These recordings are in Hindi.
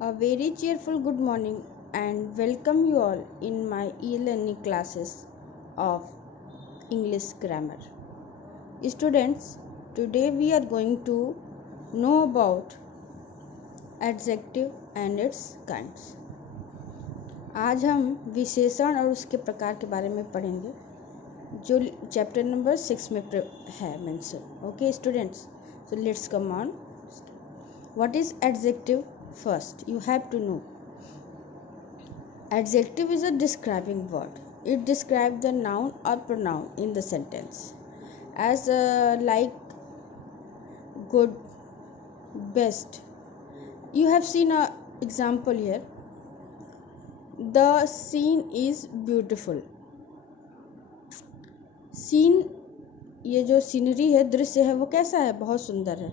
A very cheerful good morning and welcome you all in my e-learning classes of English grammar. Students, today we are going to know about adjective and its kinds. आज हम विशेषण और उसके प्रकार के बारे में पढ़ेंगे जो चैप्टर नंबर 6 में है mention. Okay students, so let's come on. What is adjective? First, you have to know. Adjective is a describing word. It describes the noun or pronoun in the sentence. As like, good, best. You have seen a example here. The scene is beautiful. Scene, ये जो सीनरी है, दृश्य है, वो कैसा है? बहुत सुंदर है.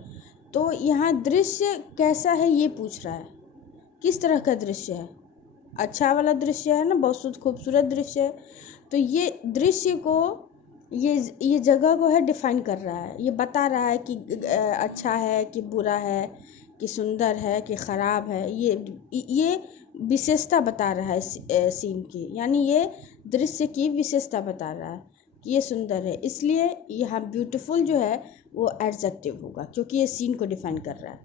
तो यहाँ दृश्य कैसा है ये पूछ रहा है. किस तरह का दृश्य है? अच्छा वाला दृश्य है ना, बहुत खूबसूरत दृश्य है. तो ये दृश्य को, ये जगह को है डिफाइन कर रहा है. ये बता रहा है कि अच्छा है कि बुरा है, कि सुंदर है कि ख़राब है. ये विशेषता बता रहा है सीन की, यानी ये दृश्य की विशेषता बता रहा है कि ये सुंदर है. इसलिए यहाँ ब्यूटीफुल जो है वो एडजेक्टिव होगा, क्योंकि ये सीन को डिफाइन कर रहा है.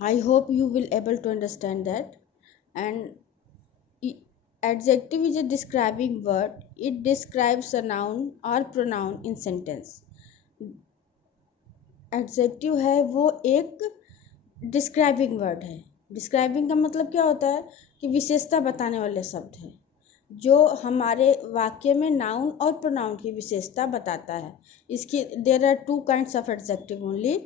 I hope you will able to understand that. And adjective is a describing word. It describes a noun or pronoun in sentence. Adjective है वो एक describing word है. Describing का मतलब क्या होता है कि विशेषता बताने वाले शब्द है जो हमारे वाक्य में नाउन और प्रोनाउन की विशेषता बताता है. इसकी there are two kinds of adjective only.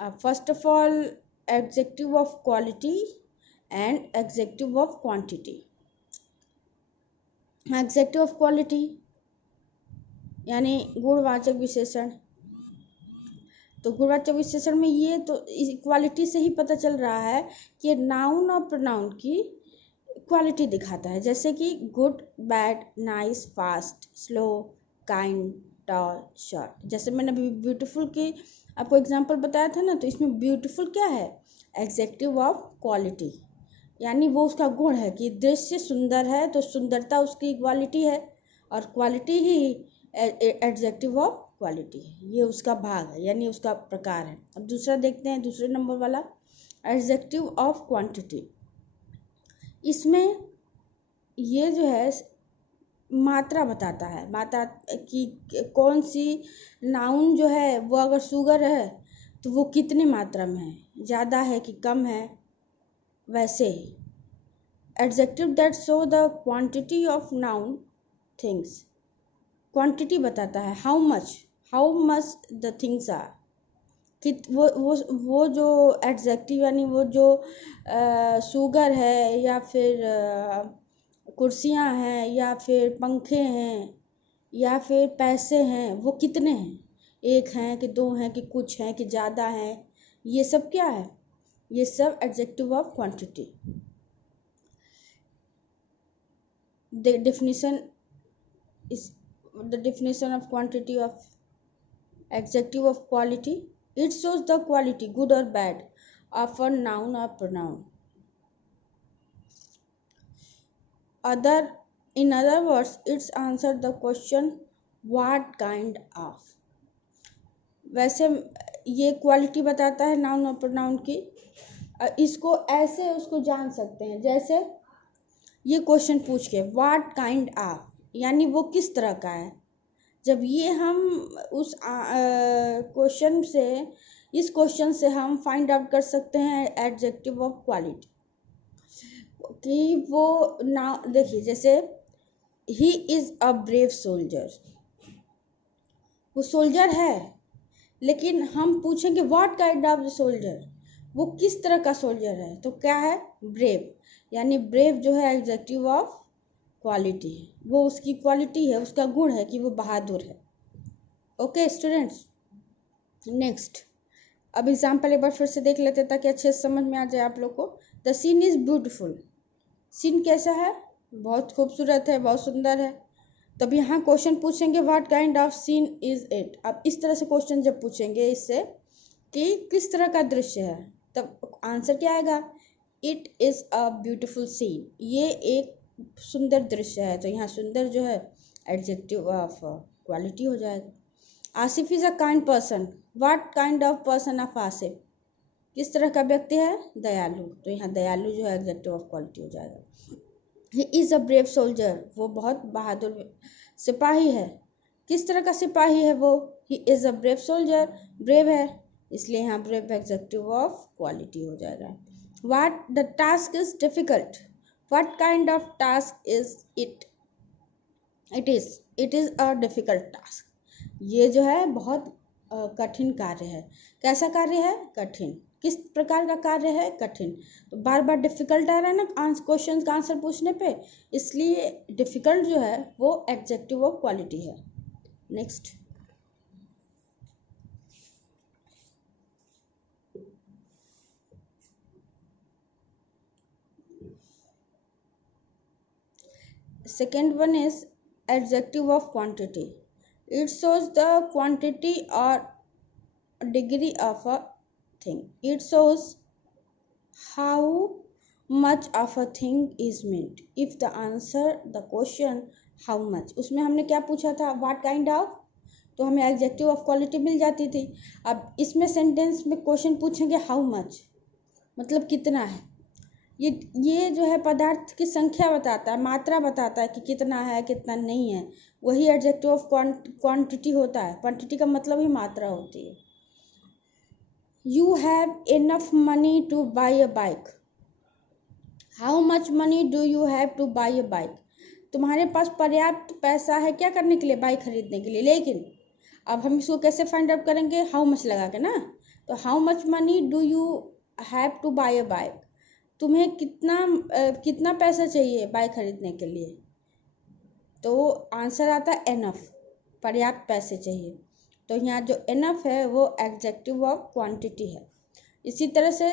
First of all, adjective of quality and adjective of quantity. Adjective of quality यानी गुणवाचक विशेषण. तो गुणवाचक विशेषण में ये तो क्वालिटी से ही पता चल रहा है कि नाउन और प्रोनाउन की क्वालिटी दिखाता है. जैसे कि good, bad, nice, fast, slow, kind, tall, short. जैसे मैंने अभी ब्यूटीफुल की आपको एग्जांपल बताया था ना, तो इसमें ब्यूटीफुल क्या है? एडजेक्टिव ऑफ क्वालिटी, यानी वो उसका गुण है कि दृश्य सुंदर है, तो सुंदरता उसकी क्वालिटी है और quality he adjective of quality है. ये उसका भाग है, यानी उसका प्रकार है. अब दूसरा देखते हैं, दूसरे नंबर वाला एडजेक्टिव ऑफ क्वांटिटी. इसमें ये जो है मात्रा बताता है. मात्रा कि कौन सी नाउन जो है वो अगर शुगर है तो वो कितनी मात्रा में है, ज़्यादा है कि कम है. वैसे ही adjective that show the quantity of noun things. Quantity बताता है how much the things are. कि वो जो एडजेक्टिव यानी वो जो शुगर है या फिर कुर्सियां हैं या फिर पंखे हैं या फिर पैसे हैं, वो कितने हैं? एक हैं कि दो हैं कि कुछ हैं कि ज़्यादा हैं? ये सब क्या है? ये सब adjective of quantity. The definition of quantity of adjective of quality. It shows the quality, good or bad, of a noun or pronoun. In other words, it's answer the question what kind of. वैसे ये क्वालिटी बताता है नाउन और प्रोनाउन की. इसको ऐसे उसको जान सकते हैं, जैसे ये क्वेश्चन पूछ के व्हाट काइंड ऑफ, यानी वो किस तरह का है. जब ये हम उस क्वेश्चन से, इस क्वेश्चन से हम फाइंड आउट कर सकते हैं एडजेक्टिव ऑफ क्वालिटी कि वो ना. देखिए, जैसे he is a brave soldier, वो सोल्जर है, लेकिन हम पूछेंगे what kind of the soldier, वो किस तरह का सोल्जर है. तो क्या है? ब्रेव. यानी ब्रेव जो है एडजेक्टिव ऑफ क्वालिटी है, वो उसकी क्वालिटी है, उसका गुण है कि वो बहादुर है. ओके स्टूडेंट्स, नेक्स्ट अब एग्जाम्पल एक बार फिर से देख लेते ताकि अच्छे से समझ में आ जाए आप लोग को. The scene is beautiful. Scene कैसा है? बहुत खूबसूरत है, बहुत सुंदर है. तब यहाँ क्वेश्चन पूछेंगे what kind of scene is it. अब इस तरह से क्वेश्चन जब पूछेंगे इससे कि किस तरह का दृश्य है, तब आंसर क्या आएगा, it is a beautiful scene, ये एक सुंदर दृश्य है। तो यहाँ सुंदर जो है एडजेक्टिव ऑफ क्वालिटी हो जाएगा। Asif is a kind person, what kind of person of Asif, किस तरह का व्यक्ति है, दयालु, तो यहाँ दयालु जो है एडजेक्टिव ऑफ क्वालिटी हो जाएगा। He is a brave soldier, वो बहुत बहादुर सिपाही है, किस तरह का सिपाही है वो, he is a brave soldier, brave है, इसलिए यहाँ ब्रेव एडजेक्टिव ऑफ क्वालिटी हो जाएगा। What the task is difficult, what kind of task is it, it is a difficult task, ये जो है बहुत कठिन कार्य है। कैसा कार्य है, कठिन, किस प्रकार का कार्य है, कठिन। तो बार बार डिफिकल्ट आ रहा है ना क्वेश्चन का आंसर पूछने पे, इसलिए डिफिकल्ट जो है वो एडजेक्टिव ऑफ क्वालिटी है। Next, second one is adjective of quantity. It shows the quantity or degree of a thing. It shows how much of a thing is meant. If the answer the question how much, उसमें हमने क्या पूछा था, what kind of, तो हमें एडजेक्टिव ऑफ क्वालिटी मिल जाती थी। अब इसमें सेंटेंस में क्वेश्चन पूछेंगे हाउ मच, मतलब कितना है। ये जो है पदार्थ की संख्या बताता है, मात्रा बताता है कि कितना है कितना नहीं है, वही एडजेक्टिव ऑफ क्वांटिटी होता है। क्वांटिटी का मतलब ही मात्रा होती है। You have enough money two by a bike, how much money do you have two by a bike, तुम्हारे पास पर्याप्त पैसा है क्या करने के लिए, बाइक खरीदने के लिए। लेकिन अब हम इसको कैसे फाइंड आउट करेंगे, हाउ मच लगा के ना, तो how much money do you have two by a bike, तुम्हें कितना पैसा चाहिए बाइक खरीदने के लिए, तो आंसर आता है एनफ, पर्याप्त पैसे चाहिए। तो यहाँ जो एनफ है वो एडजेक्टिव ऑफ क्वांटिटी है। इसी तरह से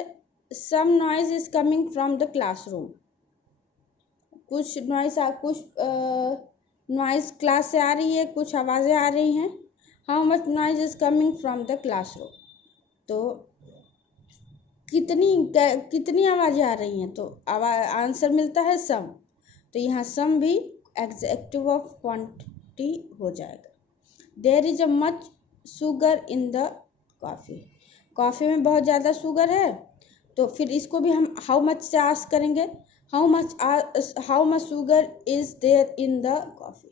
some noise is coming from the classroom, कुछ नॉइज क्लास से आ रही है, कुछ आवाज़ें आ रही हैं। How much noise is coming from the classroom, तो कितनी आवाज़ें आ रही हैं, तो आंसर मिलता है सम, तो यहाँ सम भी एडजेक्टिव ऑफ क्वांटिटी हो जाएगा। There is a much sugar in the coffee, coffee में बहुत ज़्यादा शुगर है, तो फिर इसको भी हम हाउ मच से आस्क करेंगे, how much sugar is there in the coffee,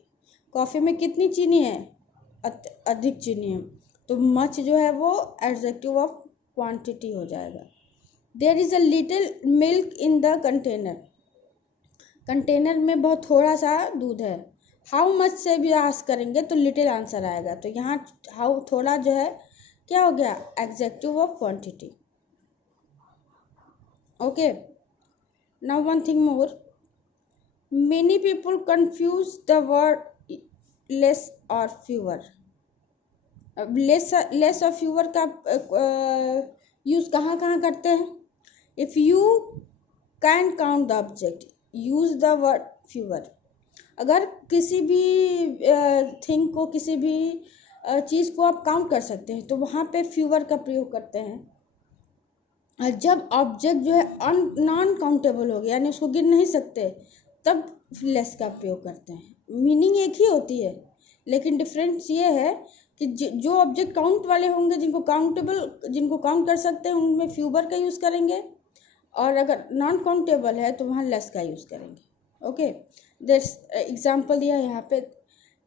coffee में कितनी चीनी है, अधिक चीनी है, तो मच जो है वो एडजेक्टिव ऑफ क्वांटिटी हो जाएगा। There is a little milk in the container, container में बहुत थोड़ा सा दूध है, हाउ मच से भी आस्क करेंगे तो लिटिल आंसर आएगा, तो यहाँ हाउ थोड़ा जो है क्या हो गया, adjective of quantity. Okay, now one thing more, many people confuse the word less और फ्यूअर। लेस और फ्यूअर का यूज़ कहाँ कहाँ करते हैं, if you can count the object use the word fewer, अगर किसी भी थिंग को, किसी भी चीज़ को आप काउंट कर सकते हैं तो वहाँ पे फ्यूअर का प्रयोग करते हैं। और जब ऑब्जेक्ट जो है नॉन काउंटेबल हो गया, यानी उसको गिन नहीं सकते, तब लेस का प्रयोग करते हैं। मीनिंग एक ही होती है, लेकिन डिफरेंस ये है कि जो ऑब्जेक्ट काउंट वाले होंगे, जिनको काउंट कर सकते हैं, उनमें फ्यूअर का यूज़ करेंगे, और अगर नॉन काउंटेबल है तो वहाँ लेस का यूज़ करेंगे। ओके, दैट्स एग्जाम्पल दिया यहाँ पे,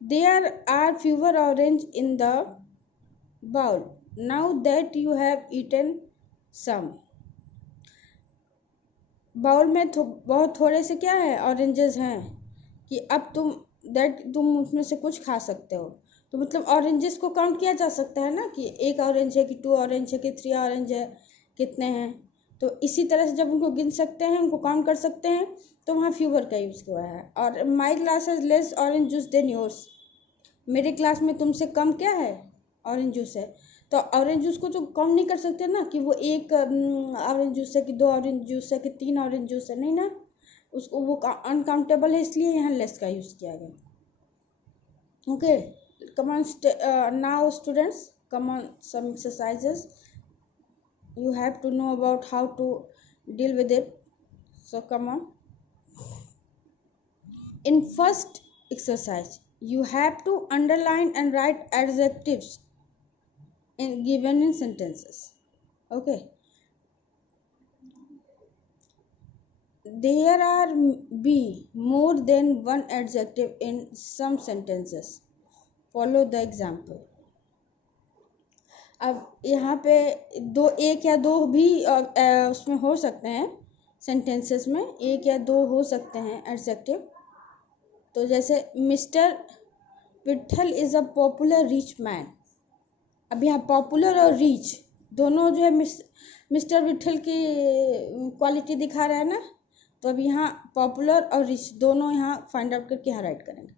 there are fewer orange in the bowl now that you have eaten some, bowl में बहुत थोड़े से क्या है, ऑरेंजेस हैं, कि अब तुम उसमें से कुछ खा सकते हो, तो मतलब ऑरेंजेस को काउंट किया जा सकता है ना, कि एक ऑरेंज है, कि 2 ऑरेंज है, कि 3 ऑरेंज है, कितने हैं। तो इसी तरह से जब उनको गिन सकते हैं, उनको काउंट कर सकते हैं, तो वहाँ फ्यूअर का यूज़ हुआ है। और my glass has less orange juice than yours, मेरे क्लास में तुमसे कम क्या है, ऑरेंज जूस है, तो ऑरेंज जूस को तो काउंट नहीं कर सकते ना, कि वो एक ऑरेंज जूस है, कि 2 ऑरेंज जूस है, कि 3 ऑरेंज जूस है, नहीं ना, उसको वो अनकाउंटेबल है, इसलिए यहाँ लेस का यूज़ किया गया। Okay, come on now students, come on some exercises. you have to know about how to deal with it. So come on. In first exercise, you have to underline and write adjectives given in sentences. Okay, there are be more than one adjective in some sentences. Follow the example. अब यहाँ पे दो, एक या दो भी उसमें हो सकते हैं, सेंटेंसेस में एक या दो हो सकते हैं एडजेक्टिव. तो जैसे Mr Vithal is a popular rich man. अब यहाँ पॉपुलर और रिच दोनों जो है मिस्टर विठल की क्वालिटी दिखा रहा है ना. तो अब यहाँ पॉपुलर और रिच दोनों यहाँ फाइंड आउट करके यहाँ राइट करेंगे.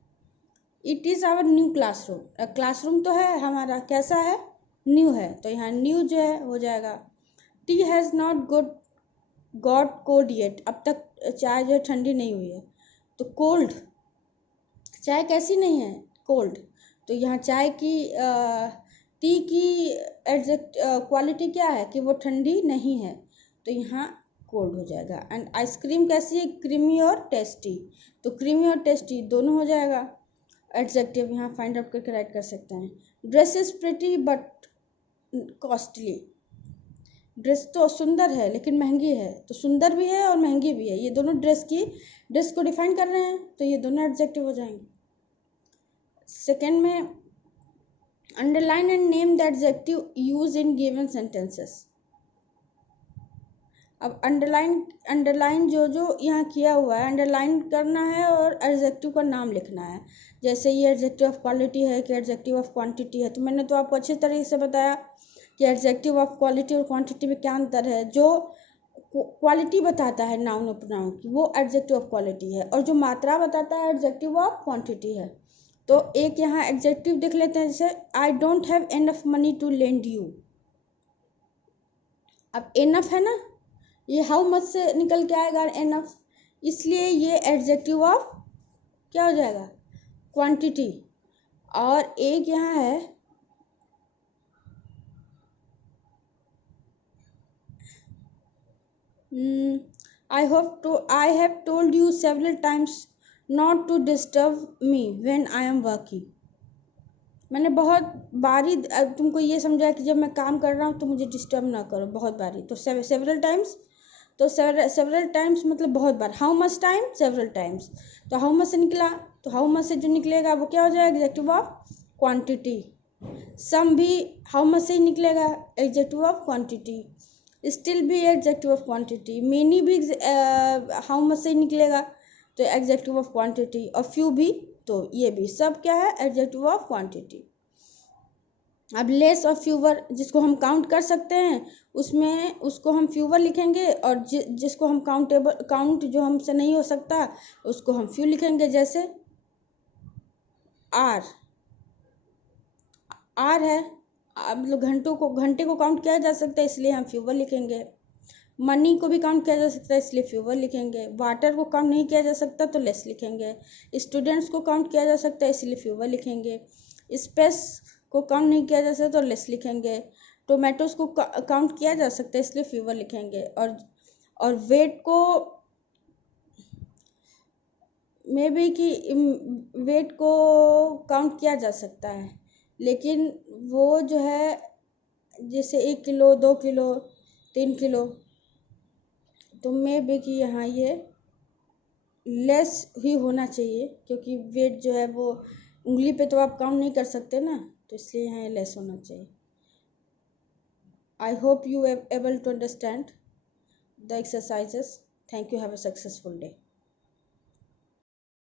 It is our new classroom. Classroom तो है हमारा, कैसा है, न्यू है, तो यहाँ न्यू जो है हो जाएगा. T has not got cold yet. अब तक चाय जो है ठंडी नहीं हुई है. तो कोल्ड, चाय कैसी नहीं है, कोल्ड. तो यहाँ चाय की टी की एग्जैक्ट क्वालिटी क्या है कि वो ठंडी नहीं है, तो यहाँ कोल्ड हो जाएगा. एंड आइसक्रीम कैसी है, क्रीमी और टेस्टी. तो क्रीमी और टेस्टी दोनों हो जाएगा एडजेक्टिव, यहाँ फाइंड आउट करके राइट कर सकते हैं. Dress is pretty but costly. Dress तो सुंदर है लेकिन महंगी है. तो सुंदर भी है और महंगी भी है, ये दोनों ड्रेस को डिफाइन कर रहे हैं, तो ये दोनों एडजेक्टिव हो जाएंगे. सेकेंड में underline and name the adjective use in given sentences. अब अंडरलाइन जो यहाँ किया हुआ है, अंडरलाइन करना है और एडजेक्टिव का नाम लिखना है. जैसे ये एडजेक्टिव ऑफ क्वालिटी है कि एडजेक्टिव ऑफ क्वांटिटी है. तो मैंने तो आपको अच्छे तरीके से बताया कि एडजेक्टिव ऑफ क्वालिटी और क्वांटिटी में क्या अंतर है. जो क्वालिटी बताता है नाउन और प्रोनाउन की, वो एडजेक्टिव ऑफ क्वालिटी है, और जो मात्रा बताता है एडजेक्टिव ऑफ क्वांटिटी है. तो एक यहाँ एडजेक्टिव देख लेते हैं, जैसे I don't have enough money to lend you. अब एनफ है ना, ये हाउ मच से निकल के आएगा एनफ, इसलिए ये एडजेक्टिव ऑफ क्या हो जाएगा, क्वांटिटी. और एक यहाँ है I have told you several times not to disturb me when I am working. मैंने बहुत बारी तुमको ये समझाया कि जब मैं काम कर रहा हूँ तो मुझे डिस्टर्ब ना करो, बहुत बारी. तो सेवरल टाइम्स, तो सेवरल टाइम्स मतलब बहुत बार. How much time, several times. तो हाउ मच से निकला, तो हाउ मच से जो निकलेगा वो क्या हो जाएगा, एडजेक्टिव ऑफ क्वांटिटी. सम भी हाउ मच से ही निकलेगा, एडजेक्टिव ऑफ क्वांटिटी. स्टिल भी एडजेक्टिव ऑफ क्वांटिटी. मेनी भी हाउ मच से ही निकलेगा, तो एडजेक्टिव ऑफ क्वांटिटी. और फ्यू भी, तो ये भी सब क्या है, एडजेक्टिव ऑफ क्वांटिटी. अब लेस और फ्यूवर, जिसको हम काउंट कर सकते हैं उसमें उसको हम फ्यूवर लिखेंगे, और जिसको हम काउंट जो हमसे नहीं हो सकता उसको हम फ्यू लिखेंगे. जैसे आर है, अब घंटे को काउंट किया जा सकता है इसलिए हम फ्यूवर लिखेंगे. मनी को भी काउंट किया जा सकता है इसलिए फ्यूवर लिखेंगे. वाटर को काउंट नहीं किया जा सकता तो लेस लिखेंगे. स्टूडेंट्स को काउंट किया जा सकता है इसलिए फ्यूवर लिखेंगे. स्पेस को काउंट नहीं किया जा सकता तो लेस लिखेंगे. टोमेटोज को काउंट किया जा सकता है इसलिए फ्यूवर लिखेंगे. और वेट को मे बी कि वेट को काउंट किया जा सकता है, लेकिन वो जो है जैसे 1 किलो, 2 किलो, 3 किलो, तो मे बी कि यहाँ ये लेस ही होना चाहिए, क्योंकि वेट जो है वो उंगली पे तो आप काउंट नहीं कर सकते ना, तो इसलिए यहाँ लेस होना चाहिए. I hope you are able to understand the exercises. Thank you. Have a successful day.